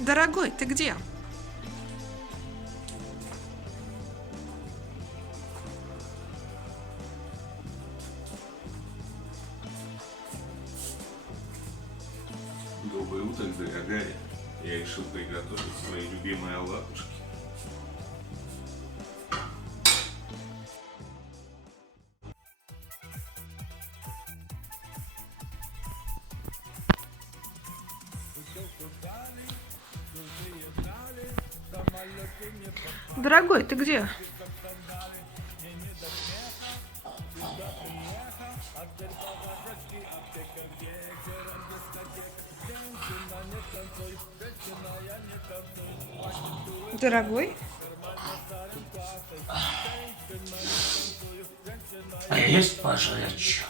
Дорогой, ты где? Доброе утро, дорогая. Я решил приготовить свои любимые оладушки. Дорогой, ты где? Дорогой? Есть пожрать чай.